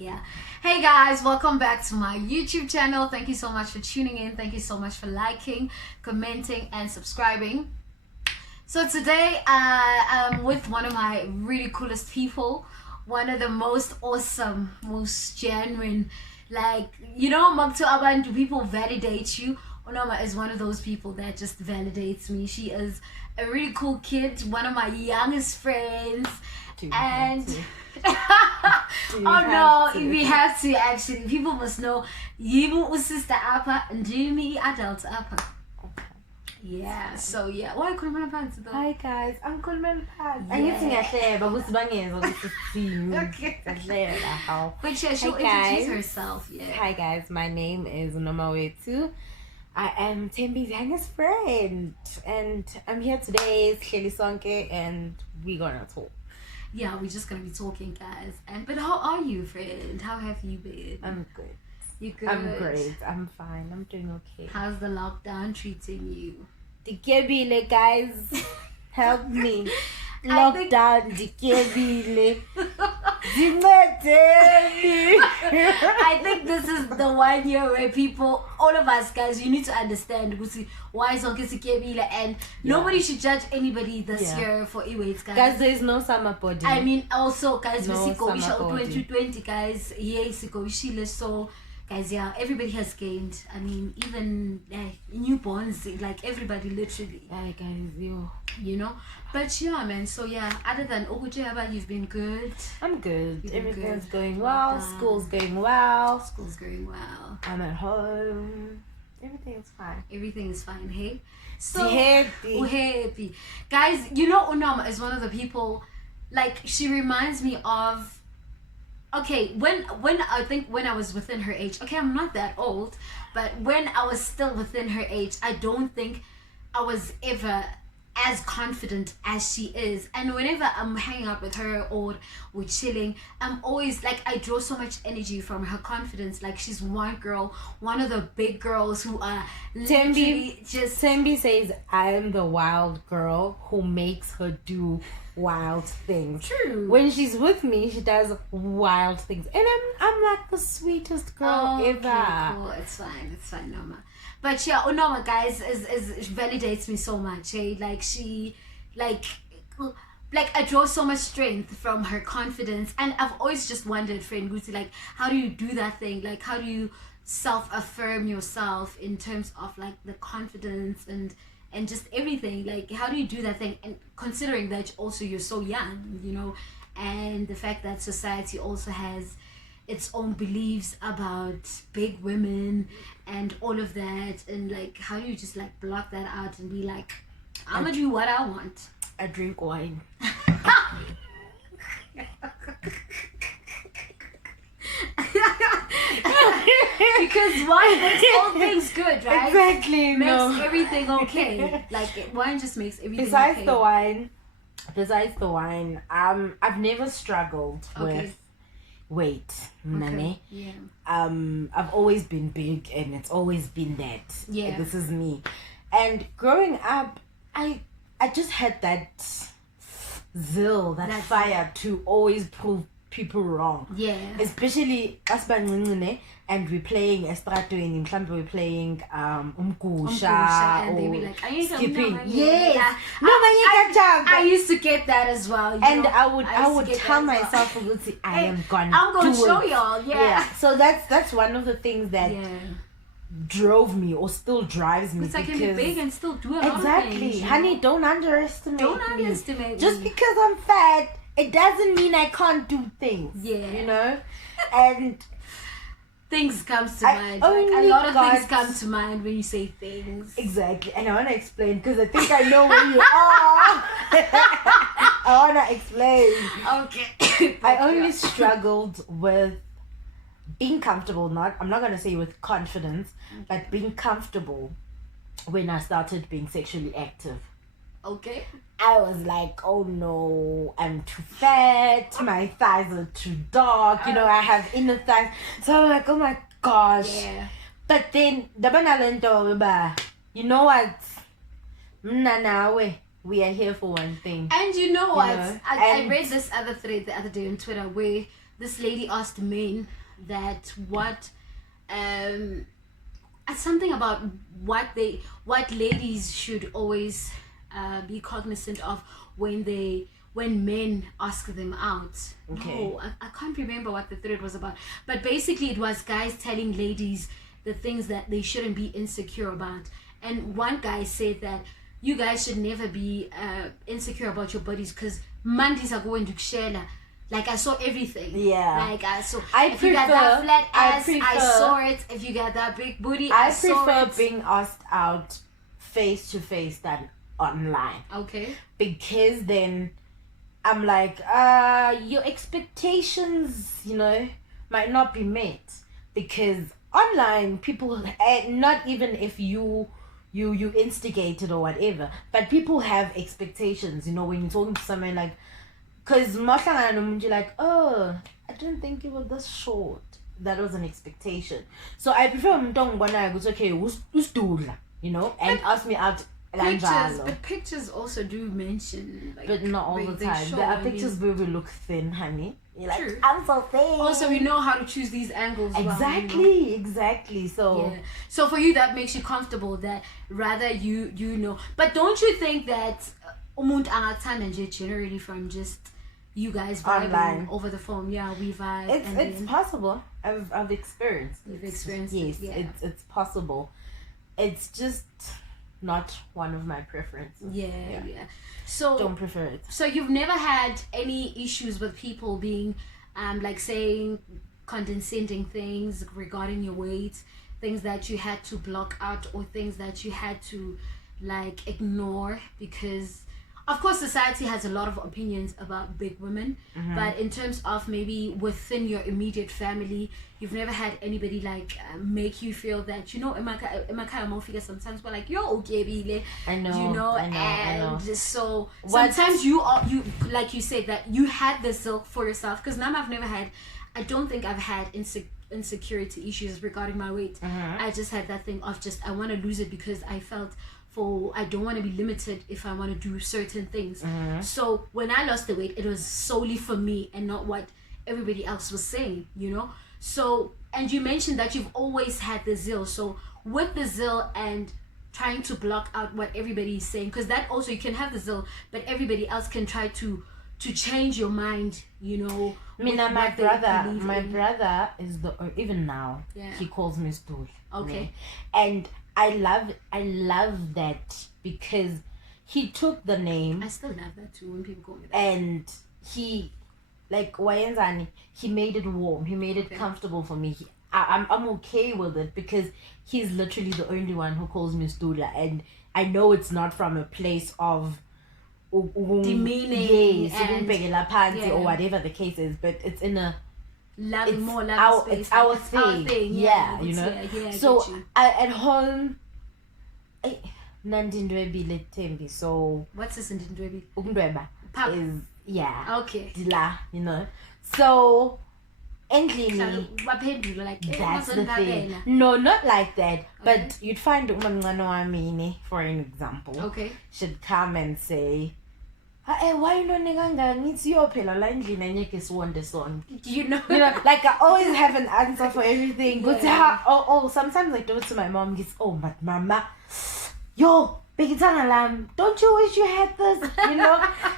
Yeah. Hey guys, welcome back to my YouTube channel. Thank you so much for tuning in. Thank you so much for liking, commenting, and subscribing. So today I'm with one of my really coolest people, one of the most awesome, most genuine, like, you know, Magtu Abantu, people validate you. Onoma is one of those people that just validates me. She is a really cool kid, one of my youngest friends. And oh no, we have to actually. People must know Yibu sister Appa and Jimmy adult Appa. Yeah, so yeah. Why couldn't my pants though? Hi guys, I'm Coleman Pants. I need to get there, but what's banging is to see you. Okay. But yeah, she'll introduce herself. Yeah. Hi guys, my name is Unomawetu. I am Tembi's youngest friend, and I'm here today, Shelly Sonke, and we're gonna talk. Yeah, we're just gonna be talking, guys. But how are you, friend? How have you been? I'm good. You good? I'm great. I'm fine. I'm doing okay. How's the lockdown treating you? The Kebile, guys, help me. Lockdown, the Kebile. I think this is the 1 year where people, all of us guys, you need to understand why it's okay, and nobody should judge anybody this year for e-weights, guys. Guys, there is no summer body. I mean, also, guys, no 2020, guys, so guys, yeah, everybody has gained. I mean, even newborns, like everybody, literally. Yeah, guys, you know. But yeah, man. So yeah, other than Okujaba, you've been good. I'm good. Everything's going well. School's going well. School's going well. I'm at home. Everything's fine. Everything is fine. Hey. So happy. Guys, you know, Unama is one of the people. Like, she reminds me of. Okay, when I think when I was within her age. Okay, I'm not that old, but when I was still within her age, I don't think I was ever as confident as she is. And whenever I'm hanging out with her or we're chilling, I'm always like, I draw so much energy from her confidence. Like, she's one girl, one of the big girls who are literally Tembi says I'm the wild girl who makes her do wild things. True. When she's with me, she does wild things, and I'm like the sweetest girl ever. Okay, cool. It's fine, Norma. But yeah, Unoma, guys, is validates me so much. Hey, like she, like I draw so much strength from her confidence, and I've always just wondered, friend Guti, like, how do you do that thing? Like, how do you self-affirm yourself in terms of like the confidence and just everything? Like, how do you do that thing? And considering that also you're so young, you know, and the fact that society also has its own beliefs about big women and all of that, and like, how do you just like block that out and be like, I'm gonna do what I want? I drink wine. Because wine makes all things good, right? Exactly. Makes everything okay. Like, wine just makes everything besides okay. Besides the wine, I've never struggled with weight, Nane. Yeah. I've always been big, and it's always been that. Yeah. This is me. And growing up, I just had that zeal, that fire to always prove people wrong. Yeah. Especially as bancinci, and we're playing estrato, and we're playing umgusha, and they be like, are you skipping. Yes. No, I used to get that as well. And I would tell myself, I am gonna show y'all. Yeah. So that's one of the things that drove me, or still drives me. Because I can be big and still do a lot exactly. of things. Honey, don't underestimate me. Just because I'm fat, it doesn't mean I can't do things. Yeah. You know? And things comes to mind. Like, a lot of things come to mind when you say things. Exactly. And I want to explain, because I think I know where you are. I want to explain. Okay. I only struggled with being comfortable. I'm not going to say with confidence, but being comfortable when I started being sexually active. Okay. I was like, oh no, I'm too fat, my thighs are too dark, you know, I have inner thighs. So I'm like, oh my gosh. Yeah. But then, you know what? We are here for one thing. And you know what? I read this other thread the other day on Twitter where this lady asked men that something about what ladies should always be cognizant of when men ask them out. Okay. No, I can't remember what the thread was about, but basically it was guys telling ladies the things that they shouldn't be insecure about. And one guy said that you guys should never be insecure about your bodies, because Mondays are going to share. Like, I saw everything. Yeah. Like, I saw. I if you got that flat ass, I saw it. If you got that big booty, I saw it. I prefer being asked out face to face than online. Okay. Because then I'm like, your expectations, might not be met. Because online, people, not even if you instigated or whatever, but people have expectations, when you're talking to someone like, because you're like, oh, I didn't think you were this short. That was an expectation. So I prefer it's okay, who's doing, and ask me out. But pictures also do mention, like, but not all the time. There are pictures where we look thin, honey. You're like, true. I'm so thin. Also, we know how to choose these angles. Exactly. So yeah. So for you, that makes you comfortable. That rather you know. But don't you think that umuntu angathanda nje generally from just you guys vibing online over the phone? Yeah, we vibe. It's possible. I've experienced. You've experienced. Yes, it, yeah. It's possible. It's just not one of my preferences. Yeah. So don't prefer it. So you've never had any issues with people being like saying condescending things regarding your weight, things that you had to block out, or things that you had to like ignore, because of course society has a lot of opinions about big women, but in terms of maybe within your immediate family, you've never had anybody like make you feel that, sometimes we're like, yo, okay, Bile. I know. So sometimes you like you said that you had this silk for yourself, because now I don't think I've had insecurity issues regarding my weight. I just had that thing of just I want to lose it because I felt I don't want to be limited if I want to do certain things. So when I lost the weight, it was solely for me and not what everybody else was saying, So, and you mentioned that you've always had the zeal. So with the zeal and trying to block out what everybody is saying, because that also, you can have the zeal, but everybody else can try to change your mind, my brother is even now, he calls me Stool. Okay. And I love that, because he took the name. I still love that too when people call me that. And he, like, he made it warm. He made it comfortable for me. I'm okay with it, because he's literally the only one who calls me Stula, and I know it's not from a place of demeaning, or whatever the case is, but it's in a space. It's our thing. Yeah, so at home, Nandindwebi Tembi. So what's this Nandindwebi? Undweba is okay. Dila, So endlini, that's the thing. No, not like that. But you'd find for an example. Okay. Should come and say, hey, why you not it's your pillow line swan song. Like I always have an answer for everything. But sometimes I do it to my mom. But mama, yo, big alarm. Don't you wish you had this?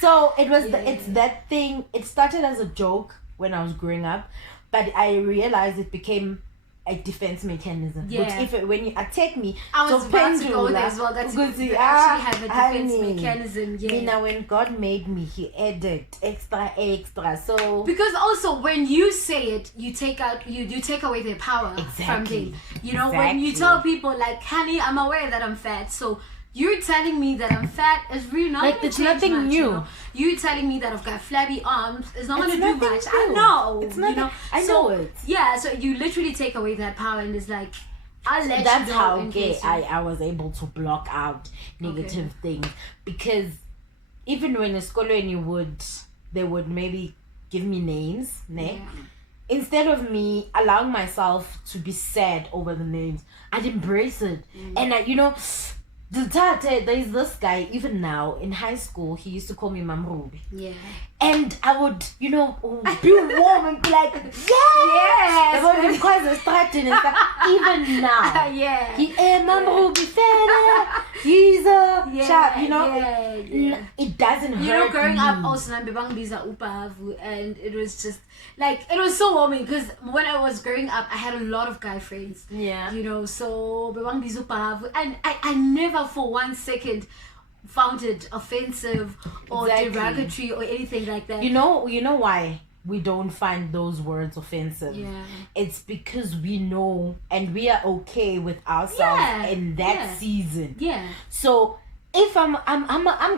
So it was it's that thing. It started as a joke when I was growing up, but I realized it became a defense mechanism. Yeah. Which when you attack me, I was about to go there as well. That's actually have a defense mechanism. Yeah. When God made me, He added extra. So because also when you say it, you take away their power from them. When you tell people like, honey, I'm aware that I'm fat, so you're telling me that I'm fat is really not like it's nothing much, new. You're telling me that I've got flabby arms. It's not going to do much. New. I know. It's not. I know it. Yeah. So you literally take away that power, and it's like, I'll let that's you know. That's how I was able to block out negative things, because even when in school they would maybe give me names, instead of me allowing myself to be sad over the names, I'd embrace it. And There's this guy, even now in high school, he used to call me Mam Ruby. Yeah. And I would, be warm and be like, yes! Yes! I would be quite distracted and stuff. Even now. Yeah. Mam Ruby fan. He's a sharp, Yeah. It doesn't hurt growing me. up also, and it was just like, it was so warming because when I was growing up, I had a lot of guy friends. Yeah. So and I never for 1 second found it offensive or derogatory or anything like that. You know why we don't find those words offensive? Yeah. It's because we know and we are okay with ourselves in that season. Yeah. So if I'm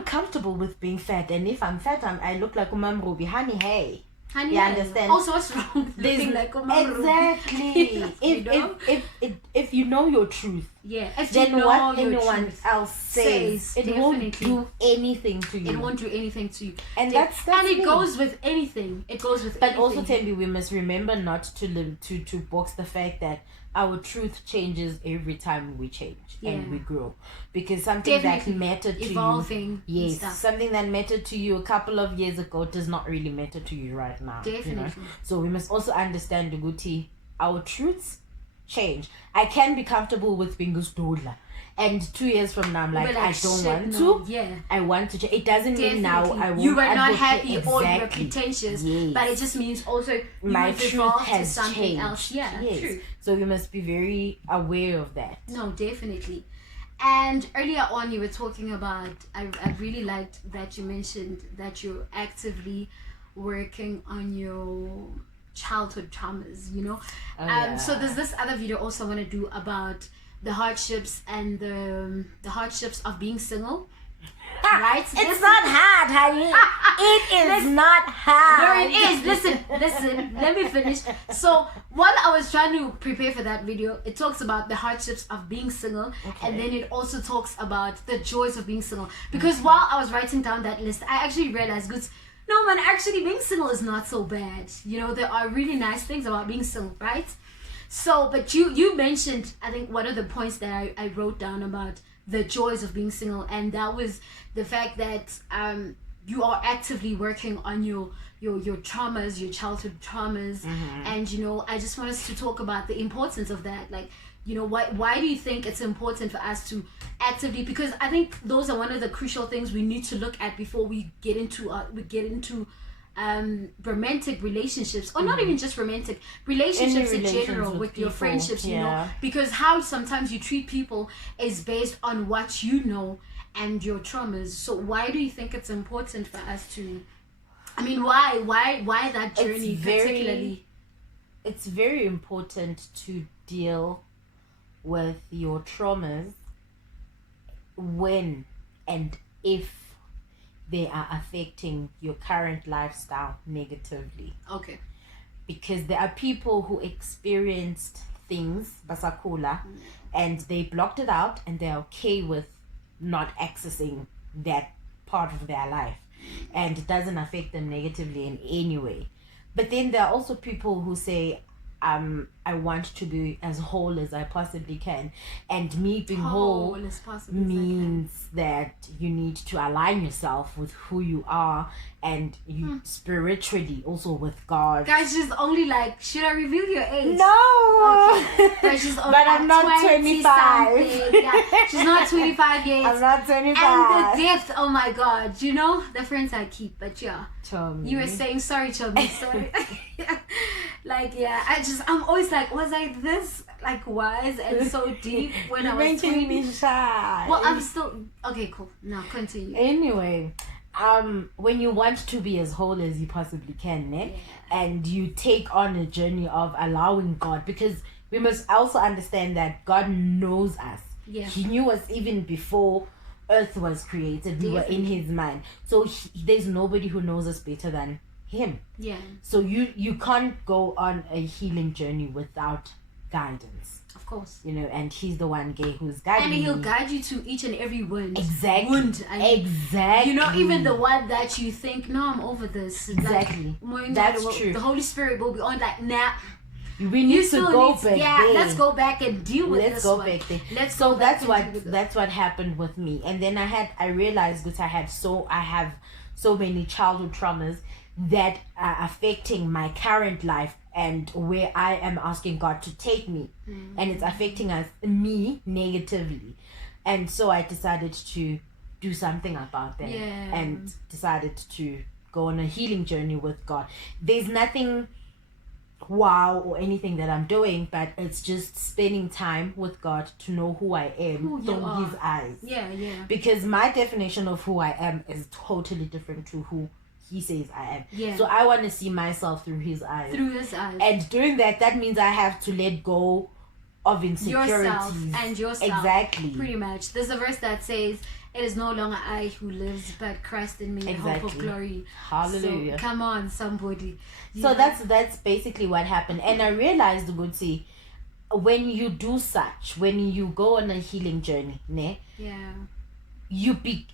comfortable with being fat, and if I'm fat, I look like Umam Ruby. Honey, hey. Honey, you understand? Also, what's wrong with looking like exactly. If you know your truth, then what anyone else says, it won't do anything to you. It won't do anything to you. And it goes with anything. It goes with but anything. also, Tembi, we must remember not to box the fact that our truth changes every time we change and we grow, because something that mattered to evolving you, something that mattered to you a couple of years ago does not really matter to you right now. Definitely. So we must also understand, Guti, our truths change. I can be comfortable with being a stola, and 2 years from now I'm like, I don't want to. Yeah. I want to change. It doesn't mean now I won't. You were not advocate. happy or you were pretentious, but it just means also my truth has to something changed. else. Yeah, true. So you must be very aware of that. No, definitely. And earlier on, you were talking about, I really liked that you mentioned that you're actively working on your childhood traumas, So there's this other video also I want to do about the hardships and the hardships of being single. Right? It's not hard, honey. It is not hard. No, it is. Listen. Let me finish. So while I was trying to prepare for that video, it talks about the hardships of being single, and then it also talks about the joys of being single. Because while I was writing down that list, I actually realized, no man, actually being single is not so bad. There are really nice things about being single, right? So, but you mentioned, I think one of the points that I wrote down about the joys of being single, and that was the fact that you are actively working on your traumas, your childhood traumas, and I just want us to talk about the importance of that. Like, why do you think it's important for us to actively, because I think those are one of the crucial things we need to look at before we get into romantic relationships, or not even just romantic relationships in general, with your friendships, because how sometimes you treat people is based on what you know and your traumas. So why do you think it's important for us to, why that journey particularly? It's very important to deal with your traumas when and if they are affecting your current lifestyle negatively. Okay. Because there are people who experienced things, basakula, and they blocked it out and they're okay with not accessing that part of their life. And it doesn't affect them negatively in any way. But then there are also people who say, I want to be as whole as I possibly can, and me being whole means that you need to align yourself with who you are, and you spiritually also with God. Guys, she's only like, should I reveal your age? No. Okay. She's only but I'm not 25. Yeah, she's not 25 yet. I'm not 25. And the depth, oh my God, the friends I keep, but yeah. Chomi. You were saying, sorry, Chomi, sorry. Like, yeah, I'm always like, was I this like wise and so deep when I was 20? Me shy. Well, I'm still okay. Cool. Now continue. Anyway, when you want to be as whole as you possibly can, and you take on a journey of allowing God, because we must also understand that God knows us. Yeah. He knew us even before Earth was created. We were in His mind. So there's nobody who knows us better than Him. Yeah. So you can't go on a healing journey without guidance. Of course. And He's the one who's guiding you. And He'll guide you to each and every wound. Exactly. Exactly. Even the one that you think, no, I'm over this. Exactly. Like, that's true. The Holy Spirit will be on like, nah. We need to go back there. Let's go back and deal with this one. Let's go back there. Let's so go back that's what happened with me. And then I realized that I have so many childhood traumas that are affecting my current life and where I am asking God to take me. And it's affecting me negatively. And so I decided to do something about that. And decided to go on a healing journey with God. There's nothing wow or anything that I'm doing, but it's just spending time with God to know who I am through His eyes. Because my definition of who I am is totally different to who He says I am. So I want to see myself through His eyes. And doing that means I have to let go of insecurities. Yourself. Exactly. Pretty much. There's a verse that says, "It is no longer I who lives, but Christ in me, the hope of glory." Hallelujah. So, come on, somebody. So that's basically what happened. And I realized, Gutsi, when you do such, when you go on a healing journey,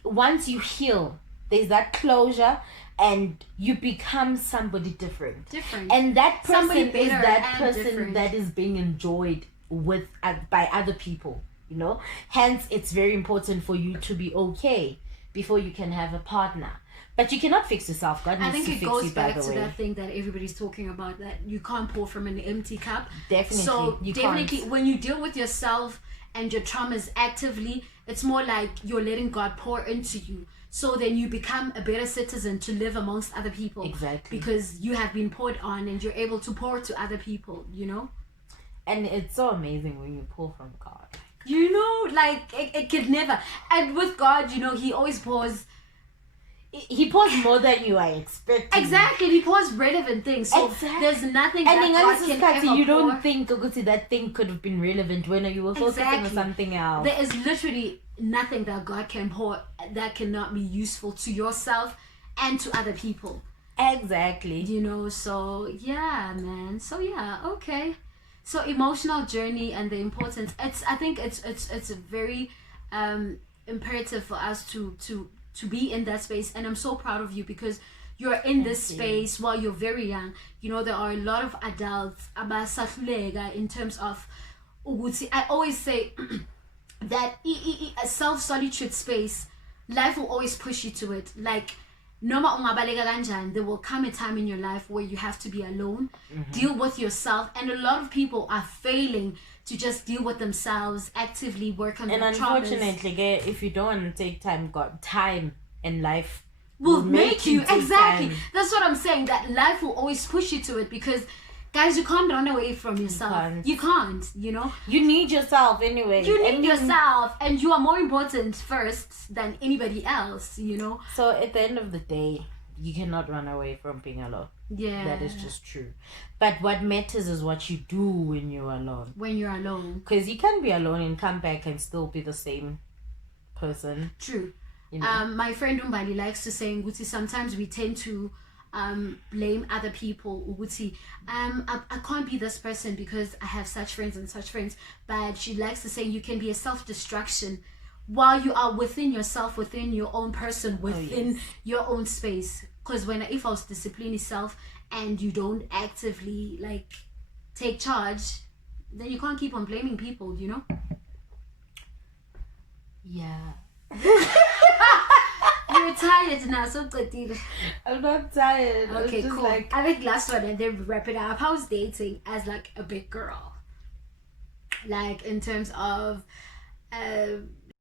once you heal, there's that closure, and you become somebody different. And that person is that person different. That is being enjoyed by other people. Hence it's very important for you to be okay before you can have a partner. But you cannot fix yourself. God needs to fix you. I think it goes back to that thing that everybody's talking about, that you can't pour from an empty cup. Definitely. So definitely can't. When you deal with yourself and your traumas actively, it's more like you're letting God pour into you. So then you become a better citizen to live amongst other people. Exactly. Because you have been poured on and you're able to pour to other people, And it's so amazing when you pour from God. It could never. And with God, He always pours. He pours more than you are expecting. Exactly. He pours relevant things. So there's nothing that God can ever you don't think that thing could have been relevant when you were focusing on something else. There is literally nothing that God can pour that cannot be useful to yourself and to other people. Exactly. So yeah, man. So yeah, okay. So emotional journey and the importance. I think it's very imperative for us to be in that space, and I'm so proud of you because you're in this space while you're very young. There are a lot of adults in terms of I always say that a self-solitude space, life will always push you to it. Like noma ungabaleka kanjani, there will come a time in your life where you have to be alone, deal with yourself, and a lot of people are failing to just deal with themselves, actively work on their traumas. And unfortunately, if you don't want to take time, God, time in life will make you exactly. That's what I'm saying. That life will always push you to it because, guys, you can't run away from yourself. You can't. You need yourself anyway. You need yourself, and you are more important first than anybody else. So at the end of the day, you cannot run away from being alone. Yeah, that is just true. But what matters is what you do when you're alone. Because you can be alone and come back and still be the same person. True. My friend Umbali likes to say, Nguti, sometimes we tend to blame other people. Uguti, I can't be this person because I have such friends and such friends. But she likes to say you can be a self-destruction while you are within yourself, within your own person, within your own space. Because if I was disciplining yourself and you don't actively take charge, then you can't keep on blaming people, Yeah. You're tired now, so good. I'm not tired. Okay, cool. I think last one and then we wrap it up. How's dating as a big girl? In terms of